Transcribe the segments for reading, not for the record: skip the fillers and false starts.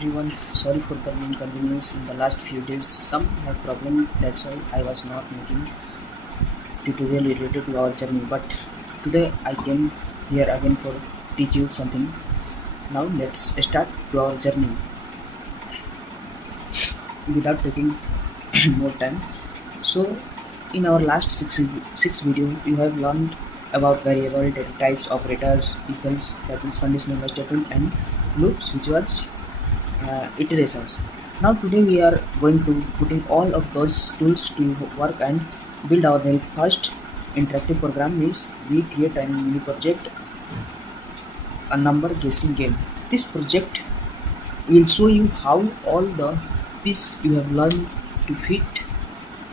everyone. Sorry for the inconvenience in the last few days. Some have problem, that's why I was not making tutorial related to our journey. But today I came here again for teach you something. Now let's start to our journey without taking more time. So in our last six video, you have learned about variable data types, operators, equals, that is conditional statement, and loops, which was iterations. Now today we are going to putting all of those tools to work and build our very first interactive program. Means we create a mini project, a number guessing game. This project will show you how all the pieces you have learned to fit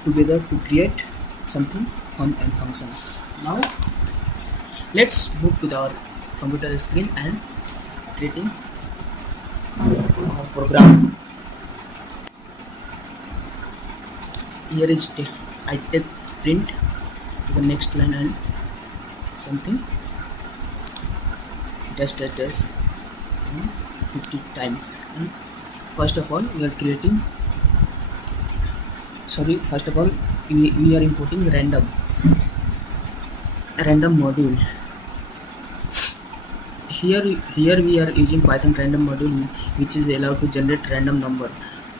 together to create something fun and function. Now let's move to our computer screen and creating our program. Here is I take print to the next line and something test 50 times. And first of all we are creating we are importing random module. Here we are using Python random module, which is allowed to generate random number.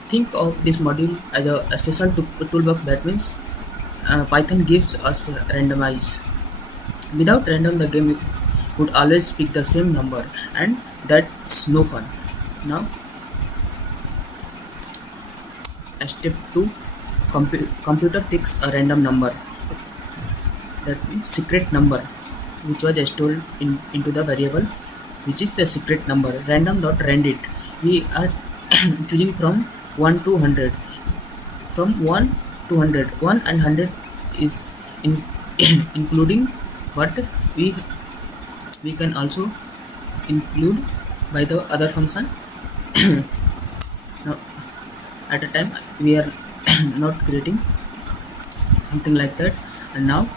Think of this module as a special toolbox. That means Python gives us for randomize. Without random, the game would always pick the same number, and that's no fun. Now step 2, computer picks a random number. That means secret number, which was stored into the variable, which is the secret number. Random.randit. We are choosing from 1 to 100. From 1 to 100. 1 and 100 is including, but we can also include by the other function. Now at a time we are not creating something like that. And now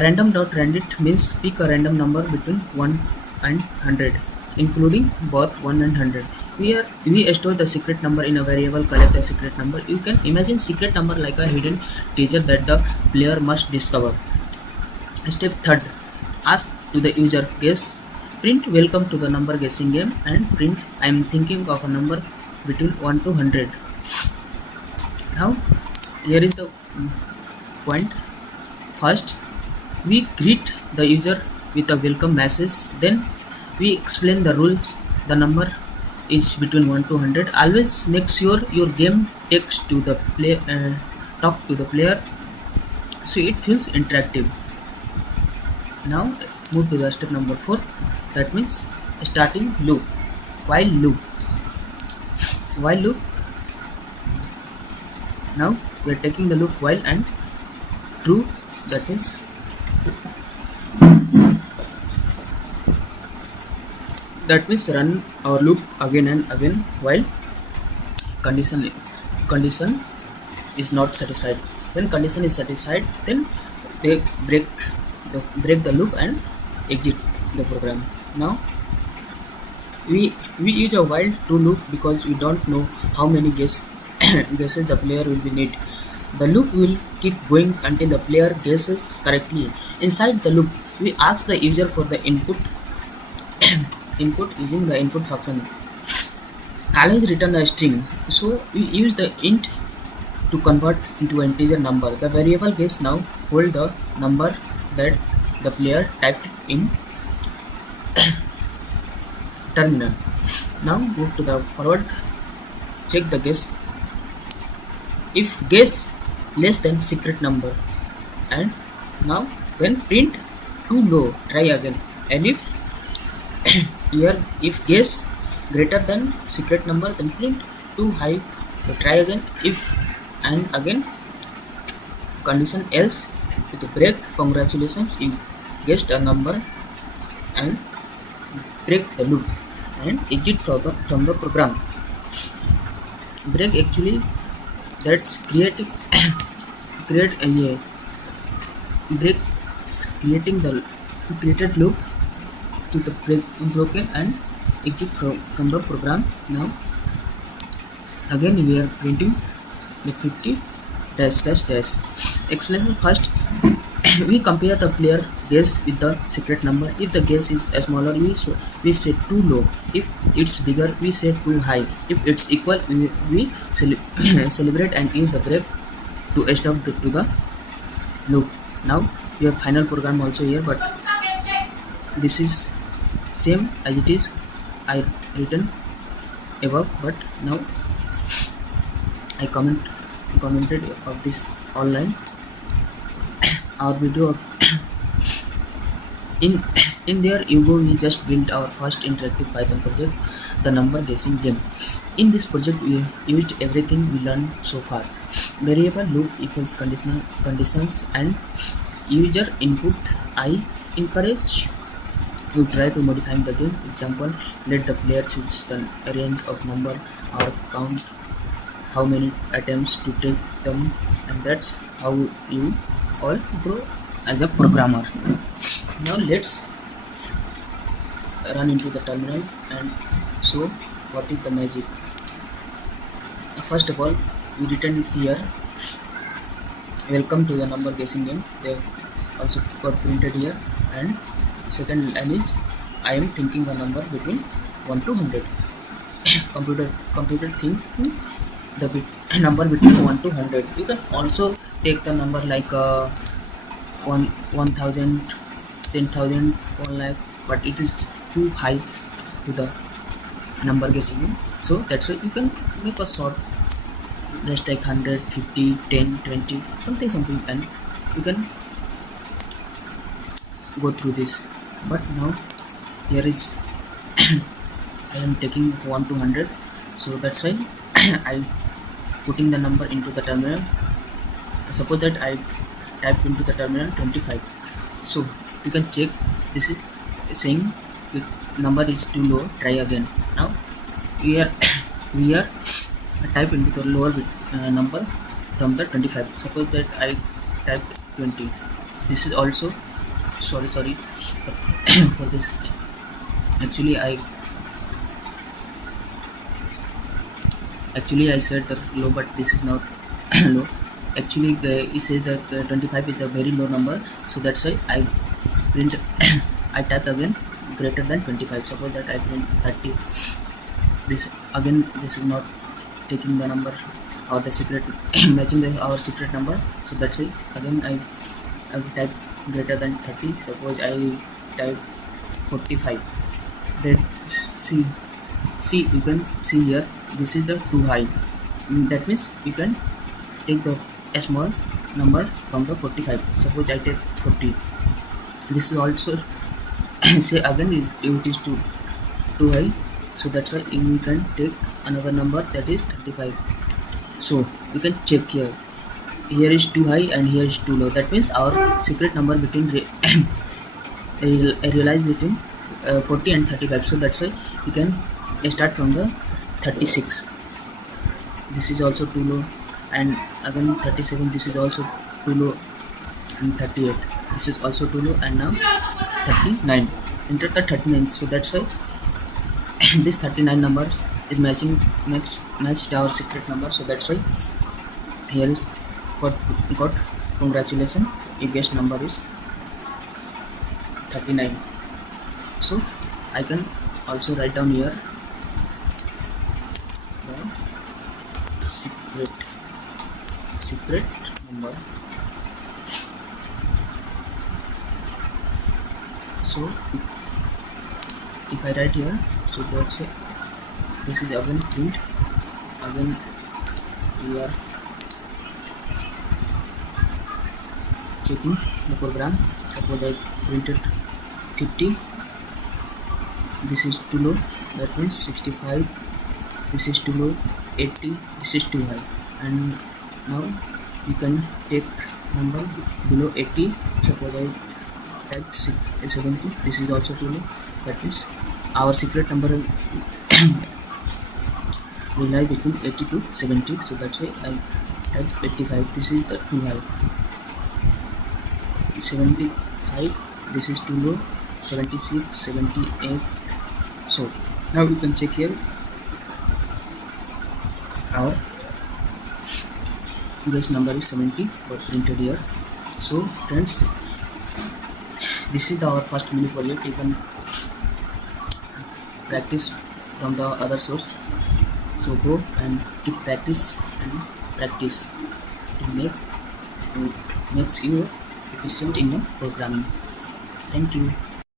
random.randit means pick a random number between 1 and 100, including both 1 and 100. We store the secret number in a variable, collect the secret number. You can imagine secret number like a hidden treasure that the player must discover. Step 3, ask to the user guess. Print welcome to the number guessing game, and print I am thinking of a number between 1 to 100. Now here is the point. First we greet the user with a welcome message, then we explain the rules. The number is between 1 to 100. Always make sure your game takes to the play talk to the player so it feels interactive. Now move to the step number 4, that means starting loop. While loop. Now we are taking the loop while and true, that means run our loop again and again while condition is not satisfied. When condition is satisfied, then they break the loop and exit the program. Now we use a while true loop because we don't know how many guesses the player will be need. The loop will keep going until the player guesses correctly. Inside the loop, we ask the user for the input using the input function. Always return a string, so we use the int to convert into an integer number. The variable guess now hold the number that the player typed in terminal. Now move to the forward, check the guess. If guess less than secret number, and now when print too low, try again. And if if guess greater than secret number, then print too high, so try again. If and again condition else with a break. Congratulations, you guessed a number, and break the loop and exit from the program. Break actually that's creating create a break creating the created loop to the broken and exit from the program. Now Again we are printing the 50 dash dash dash. Explanation first. We compare the player guess with the secret number. If the guess is smaller, we set too low. If it's bigger, we set too high. If it's equal, we celebrate and give the break to stop to the loop. Now we have final program also here, but this is same as it is I written above, but now I commented of this online. Our video in there you go. We just built our first interactive Python project, the number guessing game. In this project we used everything we learned so far: variable, loop, equals, conditions, and user input. I encourage you try to modifying the game. Example: let the player choose the range of number or count how many attempts to take them, and that's how you all grow as a programmer. Now let's run into the terminal and show what is the magic. First of all, we written here welcome to the number guessing game. They also got printed here, and second line is I am thinking a number between 1 to 100. computer think the number between 1 to 100. You can also take the number like 1,000, 10,000, 1 lakh, but it is too high to the number guessing. So that's why you can make a short, just like 100, 50, 10, 20, something, and you can go through this. But now here is I am taking 1 to 100, so that's why I putting the number into the terminal. Suppose that I type into the terminal 25, so you can check. This is saying if number is too low, try again. Now we are type into the lower number from the 25. Suppose that I type 20. This is also sorry for this. Actually I said the low, but this is not low. Actually it says that 25 is a very low number, so that's why I print I type again greater than 25. Suppose that I print 30. This is not taking the number or the secret matching our secret number, so that's why again I type greater than 30. Suppose I type 45. Then see you can see here, this is the too high. That means you can take the a small number from the 45. Suppose I take 40. This is also say again it is too high, so that's why we can take another number, that is 35. So we can check here is too high and here is too low. That means our secret number between realize between 40 and 35. So that's why we can start from the 36. This is also too low, and again 37. This is also too low, and 38. This is also too low, and now 39. Enter the 39. So that's why this 39 number is matched our secret number. So that's why here is got congratulations, your guest number is 39. So I can also write down here the secret number. So if I write here, so that's it. This is again print. Again we are checking the program. Suppose I printed 50. This is too low, that means 65. This is too low, 80. This is too high, and now you can take number below 80. Suppose I type 70. This is also too low, that means our secret number will lie between 80 to 70. So that's why I type 85. This is the too high. 75. This is too low. 76, 78. So now you can check here our guest number is 70 got printed here. So friends, this is our first mini project. You can practice from the other source. So go and keep practice and practice to makes you efficient in the programming. Thank you.